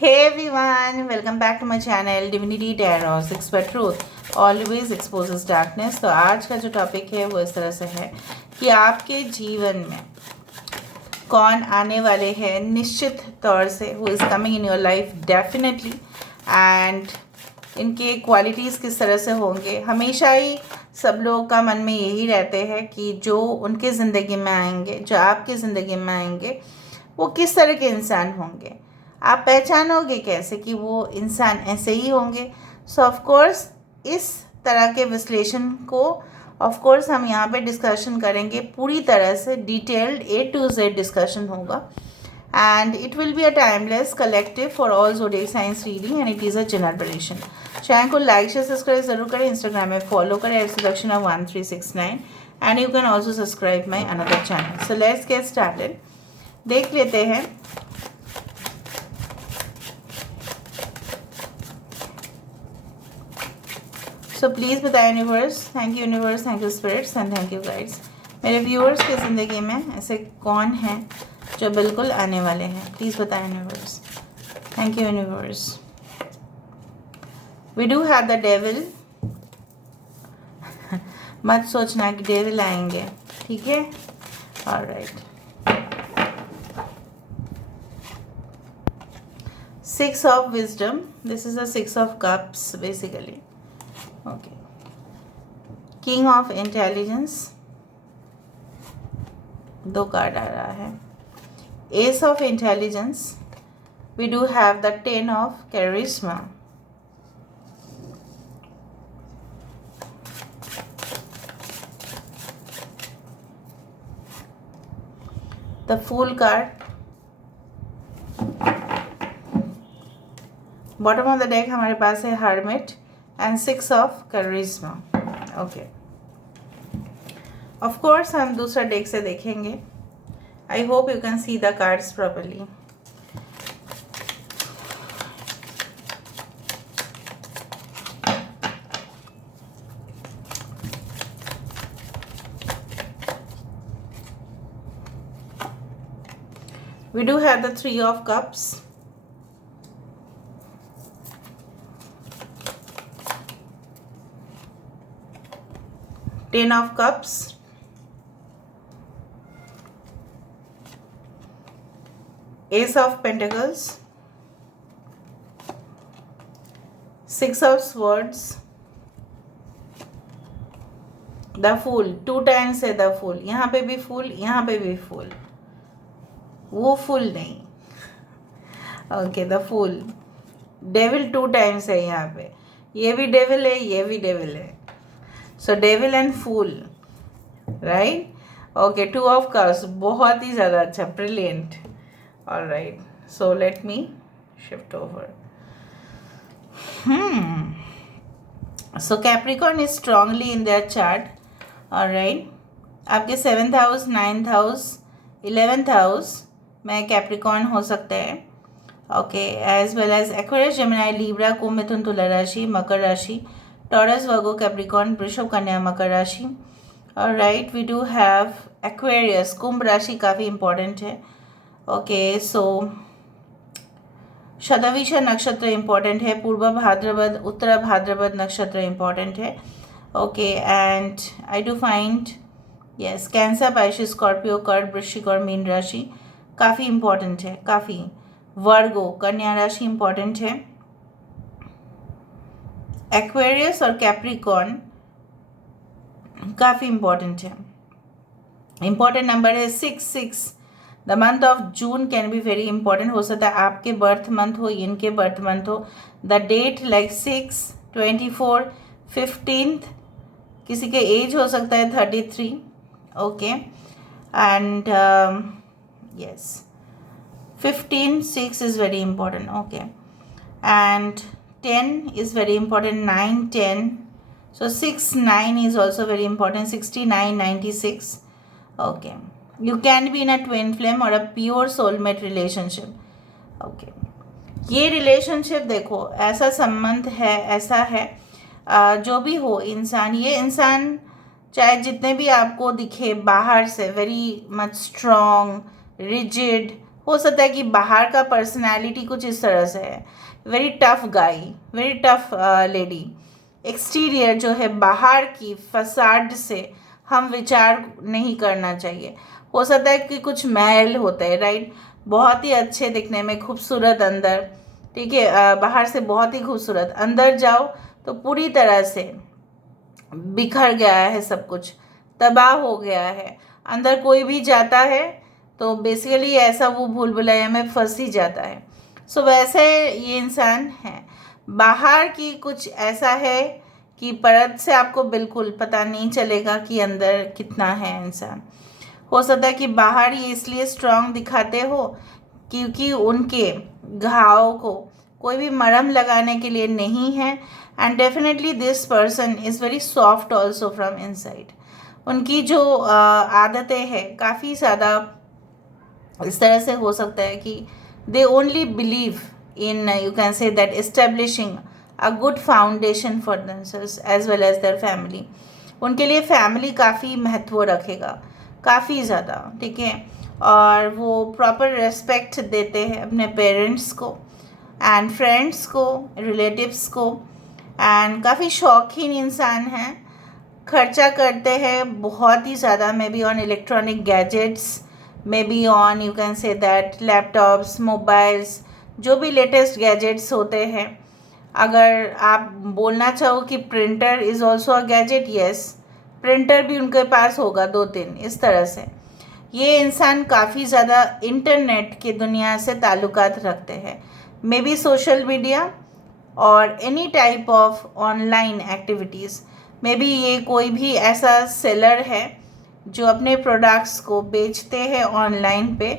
Hey everyone, welcome back to my channel Divinity Tarot Expert Truth always exposes darkness। तो आज का जो topic है वो इस तरह से है कि आपके जीवन में कौन आने वाले हैं। निश्चित तौर से वो is coming in your life definitely, and इनके क्वालिटीज़ किस तरह से होंगे। हमेशा ही सब लोगों का मन में यही रहते हैं कि जो उनके ज़िंदगी में आएंगे, जो आपकी ज़िंदगी में आएंगे, वो किस तरह के इंसान होंगे। आप पहचानोगे कैसे कि वो इंसान ऐसे ही होंगे। सो ऑफ कोर्स इस तरह के विश्लेषण को ऑफ कोर्स हम यहाँ पे डिस्कशन करेंगे, पूरी तरह से detailed A to Z discussion होगा, and it will be a timeless collective for all zodiac science reading and it is a general prediction. Channel को लाइक शेयर सब्सक्राइब जरूर करें, इंस्टाग्राम में फॉलो करें @Sudakshinah1369, and you can also subscribe my another channel. So let's get started. देख लेते हैं so please बताएं universe, thank you spirits and thank you guides. मेरे व्यूअर्स की ज़िंदगी में ऐसे कौन हैं जो बिल्कुल आने वाले हैं, प्लीज़ बताएं universe. Thank you universe. We do have the devil. मत सोचना कि डेविल आएंगे, ठीक है। Alright, 6 of wisdom. This is a 6 of cups basically. Okay. King of intelligence, 2 card आ रहा है। Ace of intelligence, we do have the 10 of charisma, the Fool card। Bottom of the deck हमारे पास है hermit and 6 of charisma। Okay, of course हम दूसरा deck से देखेंगे। I hope you can see the cards properly. We do have the 3 of cups, Ten of cups, Ace of pentacles, 6 of swords, the Fool। 2 times है the Fool, यहाँ पे भी Fool, यहाँ पे भी Fool, वो Fool नहीं। Okay, the Fool। Devil 2 times है यहाँ पे, ये भी डेविल है, ये भी डेविल है। So devil and fool, right. Okay, 2 of cups, बहुत ही ज़्यादा अच्छा, brilliant. Alright, so let me shift over. So Capricorn is strongly in their chart. Alright, आपके 7th house, 9th house, 11th house में कैप्रिकॉर्न हो सकता है। Okay, as well as Aquarius, Gemini, Libra, कुंभ, मिथुन, तुला राशि, मकर राशि, टॉरस, वर्गो, कैप्रिकॉर्न, वृषभ, कन्या, मकर राशि। Alright, we do have Aquarius, कुंभ राशि काफ़ी इंपॉर्टेंट है। ओके, सो शतभिषा नक्षत्र इंपॉर्टेंट है, पूर्व भाद्रपद, उत्तरा भाद्रपद नक्षत्र इंपॉर्टेंट है। Okay, and I do find yes Cancer, Pisces, Scorpio, कर्क, वृश्चिक और मीन राशि काफ़ी इंपॉर्टेंट है, काफ़ी। वर्गो, कन्या राशि इंपॉर्टेंट है। एक्वेरियस और कैप्रिकॉर्न काफ़ी इंपॉर्टेंट है। इंपॉर्टेंट नंबर है 6। The month of June can be very important. हो सकता है आपके बर्थ मंथ हो, इनके बर्थ मंथ हो। द डेट लाइक 6, 24, 15, किसी के एज हो सकता है 33। Okay, and yes 15, 6 is very important. Okay, and 10 is very important, 9, 10. So 6, 9 is also very important, 69, 96. Okay. You can be in a twin flame or a pure soulmate relationship. Okay. ये relationship देखो, ऐसा संबंध है, ऐसा है जो भी हो इंसान, ये इंसान चाहे जितने भी आपको दिखे बाहर से वेरी मच स्ट्रॉन्ग, रिजिड, हो सकता है कि बाहर का पर्सनैलिटी कुछ इस तरह से है, वेरी टफ गाई, वेरी टफ लेडी। एक्सटीरियर जो है, बाहर की फसाड से हम विचार नहीं करना चाहिए। हो सकता है कि कुछ मैल होते हैं, राइट, बहुत ही अच्छे दिखने में, खूबसूरत अंदर, ठीक है, बाहर से बहुत ही खूबसूरत, अंदर जाओ तो पूरी तरह से बिखर गया है, सब कुछ तबाह हो गया है। अंदर कोई भी जाता है तो बेसिकली ऐसा वो भूल भुलैया में फंस ही जाता है। सो वैसे ये इंसान है। बाहर की कुछ ऐसा है कि परत से आपको बिल्कुल पता नहीं चलेगा कि अंदर कितना है इंसान। हो सकता है कि बाहर ये इसलिए स्ट्रांग दिखाते हो क्योंकि उनके घाव को कोई भी मरहम लगाने के लिए नहीं है। And definitely this person is very soft also from inside. उनकी जो आदतें हैं काफ़ी ज़्यादा इस तरह से हो सकता है कि they only believe in, you can say that, establishing a good foundation for themselves as well as their family. उनके लिए फैमिली काफ़ी महत्व रखेगा, काफ़ी ज़्यादा, ठीक है। और वो प्रॉपर रेस्पेक्ट देते हैं अपने पेरेंट्स को एंड फ्रेंड्स को, रिलेटिव्स को। एंड काफ़ी शौकीन इंसान हैं, खर्चा करते हैं बहुत ही ज़्यादा, may be on electronic gadgets, may be on, you can say that, laptops, mobiles, जो भी लेटेस्ट गैजेट्स होते हैं। अगर आप बोलना चाहो कि printer is also a gadget, yes, printer भी उनके पास होगा 2-3, इस तरह से। ये इंसान काफ़ी ज़्यादा इंटरनेट की दुनिया से ताल्लुकात रखते हैं, मे बी सोशल मीडिया और any type of online activities. May be ये कोई भी ऐसा सेलर है जो अपने प्रोडक्ट्स को बेचते हैं ऑनलाइन पे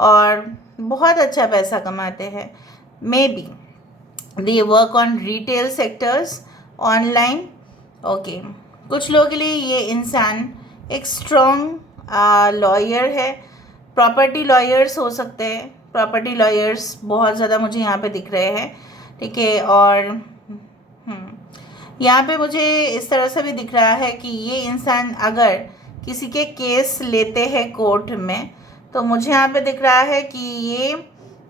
और बहुत अच्छा पैसा कमाते हैं। May be they work on retail sectors online, okay. कुछ लोगों के लिए ये इंसान एक स्ट्रॉन्ग लॉयर है, प्रॉपर्टी लॉयर्स हो सकते हैं, प्रॉपर्टी लॉयर्स बहुत ज़्यादा मुझे यहाँ पे दिख रहे हैं, ठीक है। और यहाँ पे मुझे इस तरह से भी दिख रहा है कि ये इंसान अगर किसी के केस लेते हैं कोर्ट में, तो मुझे यहाँ पे दिख रहा है कि ये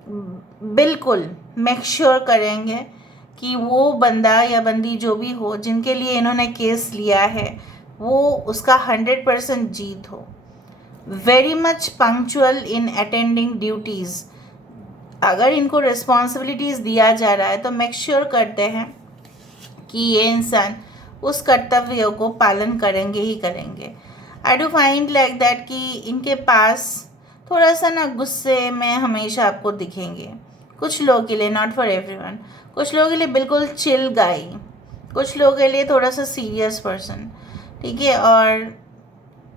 बिल्कुल मेक श्योर करेंगे कि वो बंदा या बंदी जो भी हो जिनके लिए इन्होंने केस लिया है वो उसका 100% जीत हो। वेरी मच पंक्चुअल इन अटेंडिंग ड्यूटीज़। अगर इनको रिस्पॉन्सिबिलिटीज़ दिया जा रहा है तो मेक श्योर करते हैं कि ये इंसान उस कर्तव्य को पालन करेंगे ही करेंगे। आई डू फाइंड लाइक दैट कि इनके पास थोड़ा सा ना गुस्से में हमेशा आपको दिखेंगे। कुछ लोगों के लिए, नॉट फॉर एवरीवन, कुछ लोगों के लिए बिल्कुल चिल गाई, कुछ लोगों के लिए थोड़ा सा सीरियस पर्सन, ठीक है। और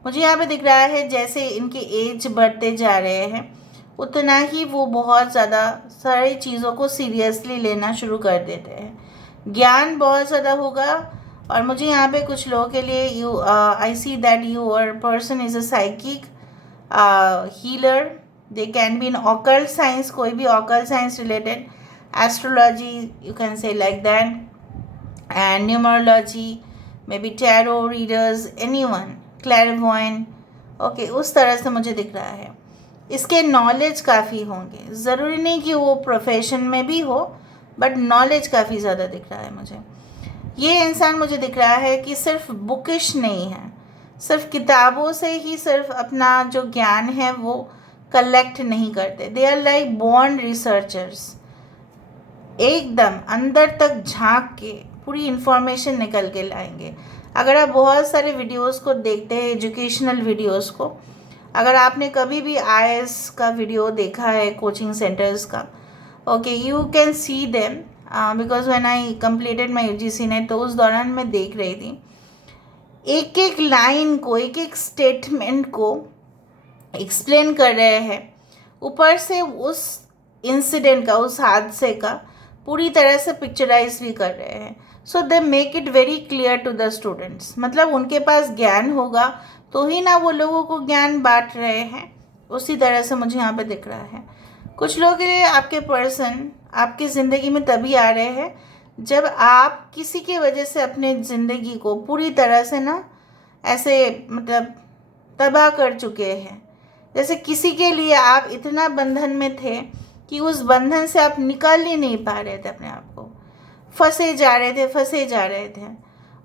मुझे यहाँ पे दिख रहा है जैसे इनके एज बढ़ते जा रहे हैं उतना ही वो बहुत ज़्यादा सारी चीज़ों को सीरियसली लेना शुरू कर देते हैं। ज्ञान बहुत ज़्यादा होगा। और मुझे यहाँ पे कुछ लोगों के लिए I see that your person is a psychic healer. They can be in occult science, कोई भी occult science related, astrology, you can say like that, and numerology, maybe tarot readers, anyone, clairvoyant, okay, उस तरह से मुझे दिख रहा है। इसके नॉलेज काफ़ी होंगे, ज़रूरी नहीं कि वो प्रोफेशन में भी हो, बट नॉलेज काफ़ी ज़्यादा दिख रहा है मुझे। ये इंसान मुझे दिख रहा है कि सिर्फ बुकिश नहीं है, सिर्फ किताबों से ही सिर्फ अपना जो ज्ञान है वो कलेक्ट नहीं करते। They are like born researchers, एकदम अंदर तक झांक के पूरी इंफॉर्मेशन निकल के लाएंगे। अगर आप बहुत सारे वीडियोस को देखते हैं, एजुकेशनल वीडियोस को, अगर आपने कभी भी IAS का वीडियो देखा है कोचिंग सेंटर्स का, okay, you can see them, because when I completed my UGC net, तो उस दौरान मैं देख रही थी एक एक लाइन को, एक एक स्टेटमेंट को एक्सप्लेन कर रहे हैं, ऊपर से उस इंसिडेंट का, उस हादसे का पूरी तरह से पिक्चराइज भी कर रहे हैं। So they make it very clear to the students. मतलब उनके पास ज्ञान होगा तो ही ना वो लोगों को ज्ञान बांट रहे हैं। उसी तरह से मुझे यहाँ पे दिख रहा है। कुछ लोगों के लिए आपके पर्सन आपकी ज़िंदगी में तभी आ रहे हैं जब आप किसी की वजह से अपने ज़िंदगी को पूरी तरह से ना ऐसे मतलब तबाह कर चुके हैं, जैसे किसी के लिए आप इतना बंधन में थे कि उस बंधन से आप निकल ही नहीं पा रहे थे, अपने आप को फंसे जा रहे थे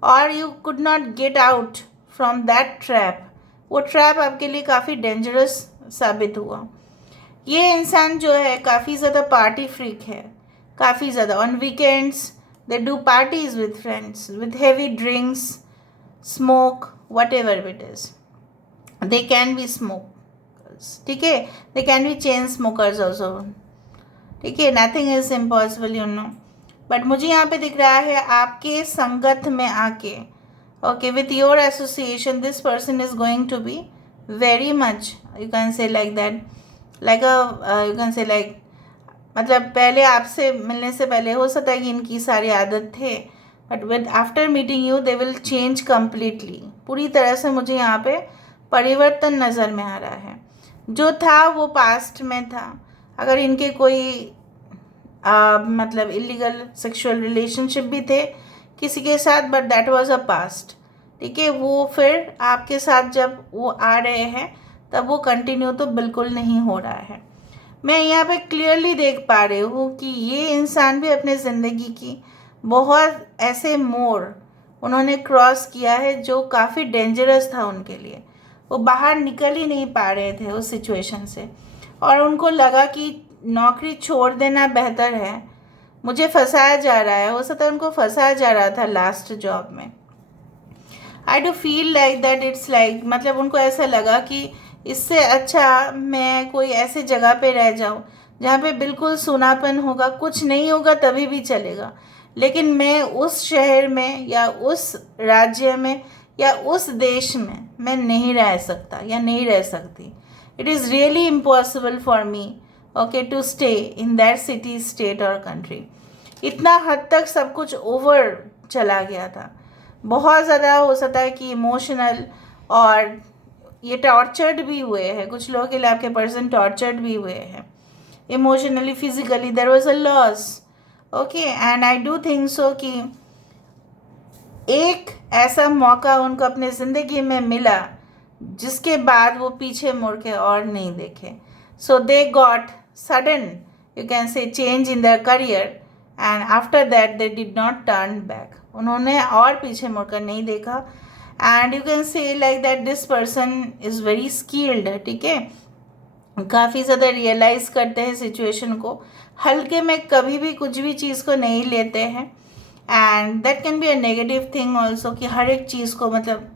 और you could not get out from that trap. वो ट्रैप आपके लिए काफ़ी डेंजरस साबित हुआ। ये इंसान जो है काफ़ी ज़्यादा पार्टी फ्रीक है, काफ़ी ज़्यादा। On weekends they do parties with friends, with heavy drinks, smoke, what ever it is. They can B smokers, ठीक है, they can B chain smokers also, ठीक है, nothing is impossible, you know. But मुझे यहाँ पे दिख रहा है आपके संगत में आके, okay, with your association this person is going to be very much, you can say like that, like you can say like, मतलब पहले आपसे मिलने से पहले हो सकता है कि इनकी सारी आदत थे, but with after meeting you they will change completely. पूरी तरह से मुझे यहाँ पे परिवर्तन नज़र में आ रहा है। जो था वो पास्ट में था। अगर इनके कोई मतलब इलीगल सेक्सुअल रिलेशनशिप भी थे किसी के साथ, but that was a past, ठीक है। वो फिर आपके साथ जब वो आ रहे हैं तब वो कंटिन्यू तो बिल्कुल नहीं हो रहा है। मैं यहाँ पे क्लियरली देख पा रही हूँ कि ये इंसान भी अपने ज़िंदगी की बहुत ऐसे मोड़ उन्होंने क्रॉस किया है जो काफ़ी डेंजरस था उनके लिए। वो बाहर निकल ही नहीं पा रहे थे उस सिचुएशन से, और उनको लगा कि नौकरी छोड़ देना बेहतर है, मुझे फंसाया जा रहा है। हो सकता है उनको फंसाया जा रहा था लास्ट जॉब में। I do feel like that, it's like, मतलब उनको ऐसा लगा कि इससे अच्छा मैं कोई ऐसे जगह पे रह जाऊँ जहाँ पे बिल्कुल सूनापन होगा, कुछ नहीं होगा तभी भी चलेगा, लेकिन मैं उस शहर में या उस राज्य में या उस देश में मैं नहीं रह सकता या नहीं रह सकती। It is really impossible for me, okay, to stay in that city, state और कंट्री। इतना हद तक सब कुछ ओवर चला गया था। बहुत ज़्यादा हो सकता है कि इमोशनल, और ये टॉर्चर्ड भी हुए हैं। कुछ लोगों के लिए आपके पर्सन टॉर्चर्ड भी हुए हैं emotionally, physically. There was a loss, okay, and I do think so कि एक ऐसा मौका उनको अपने ज़िंदगी में मिला जिसके बाद वो पीछे मुड़ के और नहीं देखे। So they got sudden, you can say, change in their career, and after that they did not turn back. उन्होंने और पीछे मुड़कर नहीं देखा। And you can say like that this person is very skilled, ठीक है, काफ़ी ज़्यादा रियलाइज़ करते हैं सिचुएशन को, हल्के में कभी भी कुछ भी चीज़ को नहीं लेते हैं। And that can be a negative thing also, कि हर एक चीज़ को, मतलब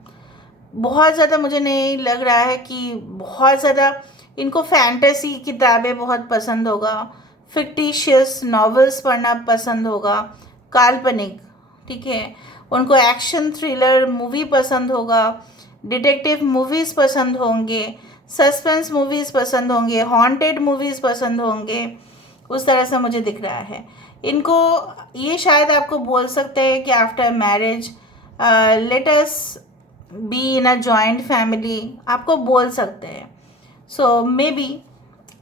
बहुत ज़्यादा मुझे नहीं लग रहा है कि बहुत ज़्यादा इनको फैंटेसी किताबें बहुत पसंद होगा, फिक्टिशियस नॉवेल्स पढ़ना पसंद होगा, काल्पनिक, ठीक है, उनको एक्शन थ्रिलर मूवी पसंद होगा, डिटेक्टिव मूवीज़ पसंद होंगे, सस्पेंस मूवीज़ पसंद होंगे, हॉन्टेड मूवीज़ पसंद होंगे। उस तरह से मुझे दिख रहा है इनको। ये शायद आपको बोल सकते हैं कि after marriage let us be in a joint family, आपको बोल सकते हैं। So maybe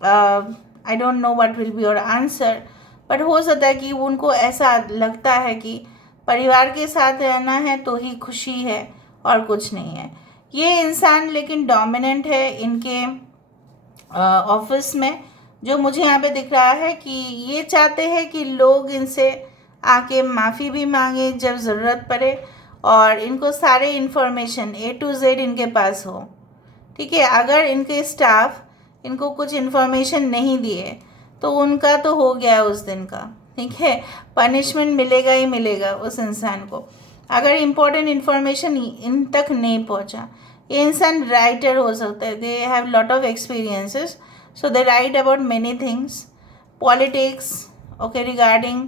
I don't know what will be your answer, but हो सकता है कि उनको ऐसा लगता है कि परिवार के साथ रहना है तो ही खुशी है और कुछ नहीं है। ये इंसान लेकिन डोमिनेंट है इनके ऑफिस में। जो मुझे यहाँ पे दिख रहा है कि ये चाहते हैं कि लोग इनसे आके माफ़ी भी मांगे जब ज़रूरत पड़े, और इनको सारे इन्फॉर्मेशन A to Z इनके पास हो, ठीक है। अगर इनके स्टाफ इनको कुछ इन्फॉर्मेशन नहीं दिए तो उनका तो हो गया उस दिन का, ठीक है, पनिशमेंट मिलेगा ही मिलेगा उस इंसान को अगर इम्पोर्टेंट इन्फॉर्मेशन इन तक नहीं पहुंचा। ये इंसान राइटर हो सकता है, they have lot of experiences, so they write about many things, politics, okay, regarding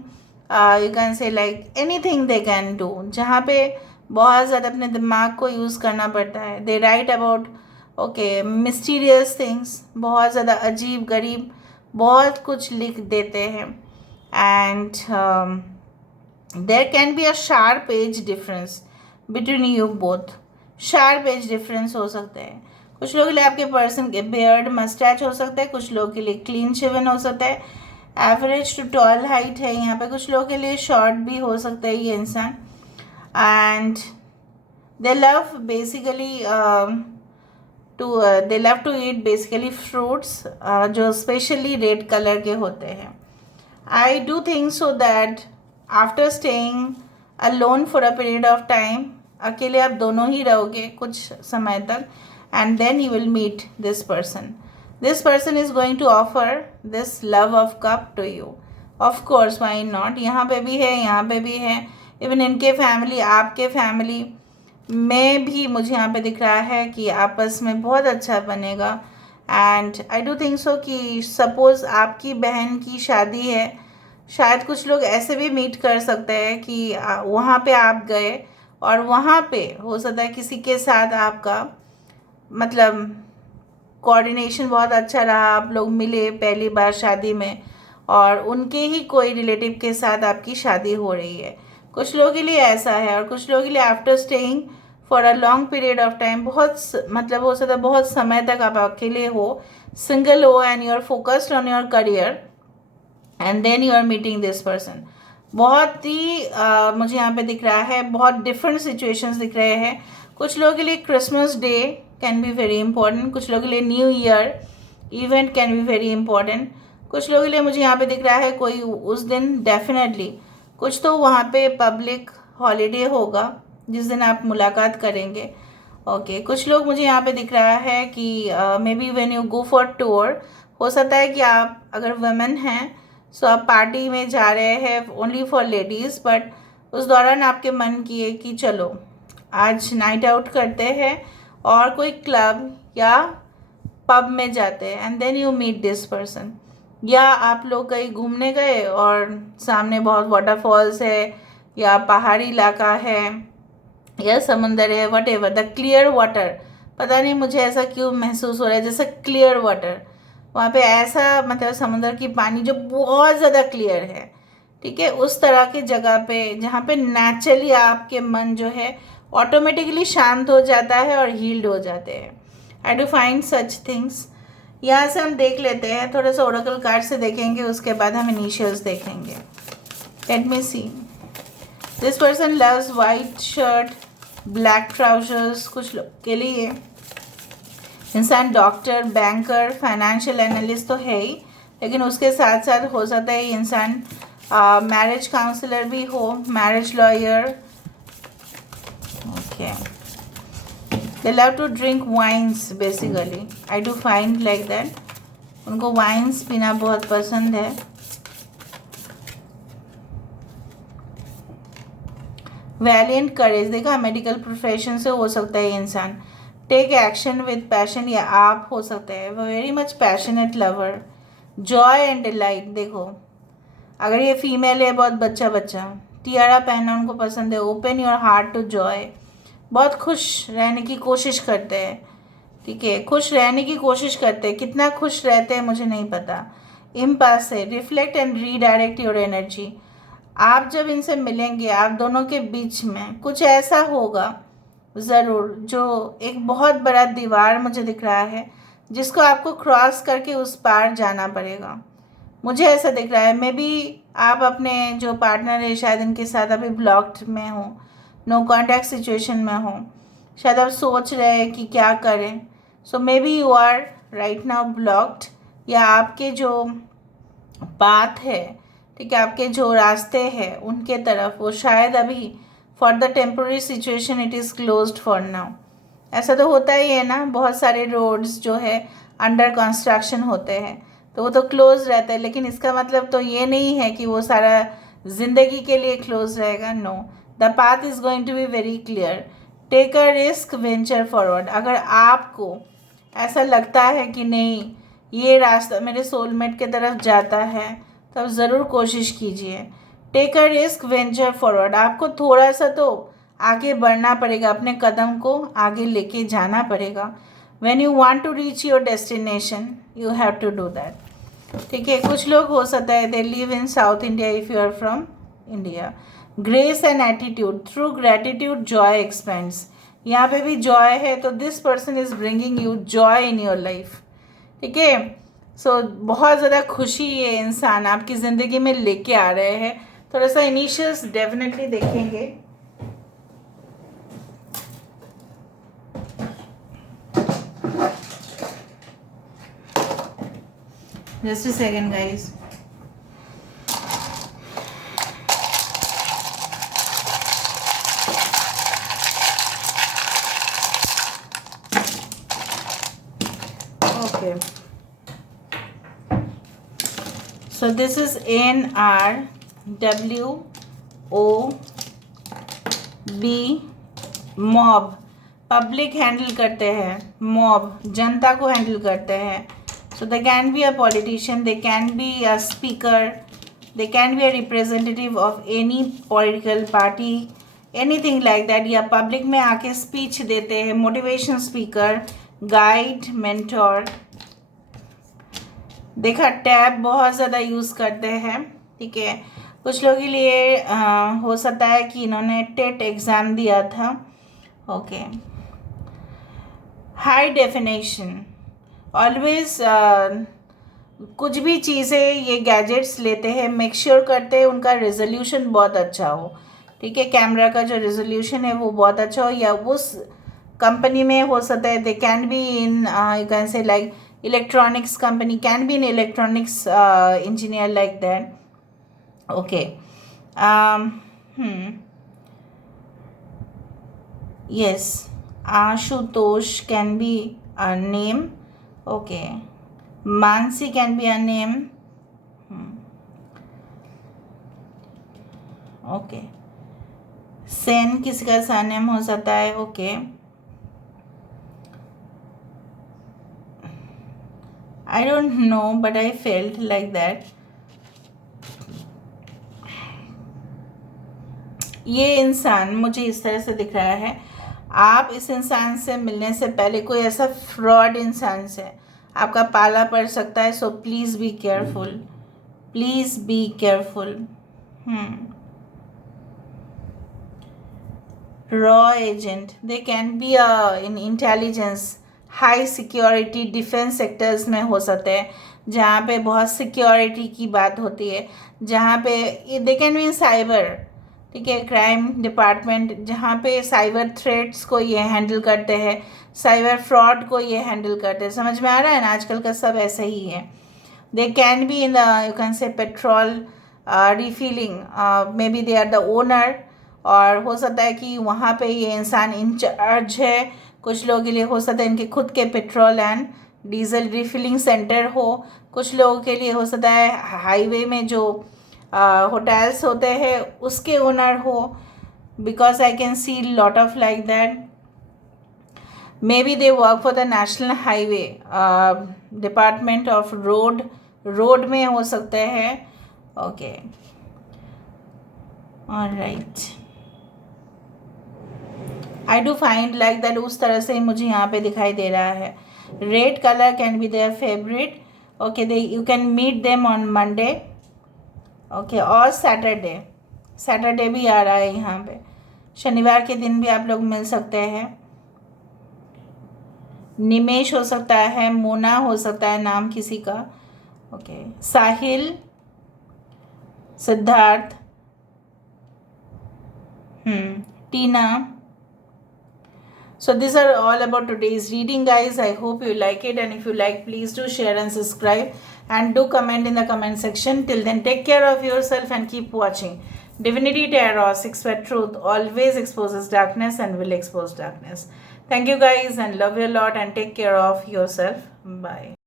you can say like anything they can do, जहाँ पे बहुत ज़्यादा अपने दिमाग को यूज़ करना पड़ता है। they write about okay mysterious things, बहुत ज़्यादा अजीब गरीब बहुत कुछ लिख देते हैं। and there can be a sharp age difference between you both, sharp age difference हो सकते हैं। कुछ लोगों के लिए आपके पर्सन के बियर्ड मस्टैच हो सकता है, कुछ लोगों के लिए क्लीन शेवन हो सकता है, एवरेज टू टॉल हाइट है यहाँ पे, कुछ लोगों के लिए शॉर्ट भी हो सकता है ये इंसान। And they love basically to they love to eat basically fruits जो स्पेशली रेड कलर के होते हैं. I do think so that after staying alone for a period of time, अकेले आप दोनों ही रहोगे कुछ समय तक, and then you will meet this person. This person is going to offer this love of cup to you. Of course, why not. यहाँ पे भी है, यहाँ पे भी है. इवन इनके फैमिली, आपके फैमिली में भी मुझे यहाँ पे दिख रहा है कि आपस में बहुत अच्छा बनेगा. And I do think so कि सपोज़ आपकी बहन की शादी है, शायद कुछ लोग ऐसे भी मीट कर सकते हैं कि वहाँ पे आप गए और वहाँ पे हो सकता है किसी के साथ आपका मतलब कोऑर्डिनेशन बहुत अच्छा रहा, आप लोग मिले पहली बार शादी में और उनके ही कोई रिलेटिव के साथ आपकी शादी हो रही है. कुछ लोगों के लिए ऐसा है और कुछ लोगों के लिए after staying for a long period of time, बहुत मतलब हो सकता है बहुत समय तक आप अकेले हो, सिंगल हो, and you are focused on your career and then you are meeting this person. बहुत ही मुझे यहाँ पे दिख रहा है, बहुत डिफरेंट सिचुएशंस दिख रहे हैं. कुछ लोगों के लिए Christmas day can be very important, कुछ लोगों के लिए new year event can be very important. कुछ लोगों के लिए मुझे यहाँ पे दिख रहा है कोई उस दिन डेफिनेटली कुछ तो वहाँ पे पब्लिक हॉलीडे होगा जिस दिन आप मुलाकात करेंगे. ओके, कुछ लोग मुझे यहाँ पे दिख रहा है कि may be when you go for tour, हो सकता है कि आप अगर वुमेन हैं सो आप पार्टी में जा रहे हैं ओनली फॉर लेडीज़, बट उस दौरान आपके मन किए कि चलो आज नाइट आउट करते हैं और कोई क्लब या पब में जाते हैं, and then you meet this person. या आप लोग कहीं घूमने गए और सामने बहुत वाटरफॉल्स है या पहाड़ी इलाका है या समंदर है, what ever the clear water. पता नहीं मुझे ऐसा क्यों महसूस हो रहा है जैसे क्लियर वाटर, वहाँ पे ऐसा मतलब समुद्र की पानी जो बहुत ज़्यादा क्लियर है, ठीक है, उस तरह की जगह पे जहाँ पे नेचुरली आपके मन जो है ऑटोमेटिकली शांत हो जाता है और हील्ड हो जाते हैं. I do find such things. यहाँ से हम देख लेते हैं, थोड़ा सा ओरेकल कार्ड से देखेंगे, उसके बाद हम इनिशियल्स देखेंगे. Let me see. This person loves white shirt, black trousers. कुछ लोग के लिए इंसान डॉक्टर, बैंकर, फाइनेंशियल एनालिस्ट तो है ही, लेकिन उसके साथ साथ हो सकता है इंसान मैरिज काउंसलर भी हो, marriage lawyer. Okay, they love to drink wines basically. I do find like that. उनको वाइन्स पीना बहुत पसंद है. वैलियंट करेज, देखा मेडिकल प्रोफेशन से हो सकता है इंसान. टेक एक्शन विद पैशन, या आप हो सकते हैं very much passionate lover. Joy and delight, देखो अगर ये फीमेल है बहुत बच्चा बच्चा, टियारा पहनना उनको पसंद है. Open your heart to joy, बहुत खुश रहने की कोशिश करते हैं, ठीक है, खुश रहने की कोशिश करते हैं. कितना खुश रहते हैं मुझे नहीं पता. इम्पास है, reflect and redirect your energy. आप जब इनसे मिलेंगे आप दोनों के बीच में कुछ ऐसा होगा ज़रूर जो एक बहुत बड़ा दीवार मुझे दिख रहा है जिसको आपको क्रॉस करके उस पार जाना पड़ेगा. मुझे ऐसा दिख रहा है. मे बी आप अपने जो पार्टनर है शायद इनके साथ अभी ब्लॉक्ड में हो, नो कॉन्टैक्ट सिचुएशन में हो, शायद आप सोच रहे हैं कि क्या करें. So maybe you are right now blocked, या आपके जो पाथ है, ठीक है, आपके जो रास्ते हैं उनके तरफ वो शायद अभी for the temporary situation it is closed for now. ऐसा तो होता ही है ना, बहुत सारे रोड्स जो है अंडर कंस्ट्रक्शन होते हैं तो वो तो क्लोज रहता है, लेकिन इसका मतलब तो ये नहीं है कि वो सारा ज़िंदगी के लिए क्लोज रहेगा. No, the path is going to be very clear. Take a risk, venture forward. अगर आपको ऐसा लगता है कि नहीं ये रास्ता मेरे सोलमेट के तरफ जाता है तब ज़रूर कोशिश कीजिए. Take a risk, venture forward. आपको थोड़ा सा तो आगे बढ़ना पड़ेगा, अपने कदम को आगे लेके जाना पड़ेगा. When you want to reach your destination you have to do that, ठीक है. कुछ लोग हो सकता है they live in South India if you are from India. Grace and attitude, through gratitude joy expands. यहाँ पे भी जॉय है तो this person is bringing you joy in your life, ठीक है. सो बहुत ज़्यादा खुशी ये इंसान आपकी ज़िंदगी में लेके आ रहे हैं. थोड़ा सा इनिशियल्स डेफिनेटली देखेंगे. Just a second, guys. Okay. So this is NRWOB, mob, public handle करते हैं, मॉब जनता को हैंडल करते हैं. So they can be a politician, they can be a speaker, they can be a representative of any political party, anything like that. या public में आके speech देते हैं, मोटिवेशन स्पीकर, गाइड, मेंटोर. देखा, tab बहुत ज़्यादा यूज़ करते हैं. ठीक है, कुछ लोगों के लिए हो सकता है कि इन्होंने टेट एग्ज़ाम दिया था. ओके. हाई डेफिनेशन, ऑलवेज कुछ भी चीज़ें ये गैजेट्स लेते हैं, मेक श्योर करते हैं उनका रेजोल्यूशन बहुत अच्छा हो. ठीक है, कैमरा का जो रेजोल्यूशन है वो बहुत अच्छा हो. या उस कंपनी में हो सकता है, they can be in you can say like electronics company, can be an electronics engineer like that. Okay. Yes, Ashutosh can be a name. Okay. Mansi can be a name. Okay. Sen किसी का surname हो सकता है. Okay. I don't know, but I felt like that. ये इंसान मुझे इस तरह से दिख रहा है. आप इस इंसान से मिलने से पहले कोई ऐसा फ्रॉड इंसान से आपका पाला पड़ सकता है. So please be careful, please be careful. Raw agent, they can be in intelligence, high security defence sectors में हो सकते हैं, जहाँ पे बहुत सिक्योरिटी की बात होती है, जहाँ पे दे कैन बी इन साइबर. ठीक है, क्राइम डिपार्टमेंट, जहाँ पे साइबर थ्रेट्स को ये हैंडल करते हैं, साइबर फ्रॉड को ये हैंडल करते हैं. समझ में आ रहा है ना, आजकल का सब ऐसा ही है. They can be in you can say petrol refilling, maybe they are the owner. और हो सकता है कि वहाँ पे ये इंसान इंचार्ज है. कुछ लोगों के लिए हो सकता है इनके खुद के petrol and diesel refilling centre हो. कुछ लोगों के लिए हो सकता है हाईवे में जो होटल्स होते हैं उसके ओनर हो, because I can see lot of like that. May be they work for the national highway department of road में हो सकते हैं. Okay, alright. I do find like that, उस तरह से मुझे यहाँ पे दिखाई दे रहा है. Red colour can be their favourite. Okay, they you can meet them on Monday. Okay, और सैटरडे भी आ रहा है यहाँ पे. शनिवार के दिन भी आप लोग मिल सकते हैं. निमेश हो सकता है, मोना हो सकता है नाम किसी का. Okay, Sahil, Siddharth, Tina. So these are all about today's reading, guys. I hope you like it, and if you like, please do share and subscribe, and do comment in the comment section. Till then, take care of yourself and keep watching. Divinity Tarot, 6 Truth always exposes darkness and will expose darkness. Thank you, guys, and love you a lot, and take care of yourself. Bye.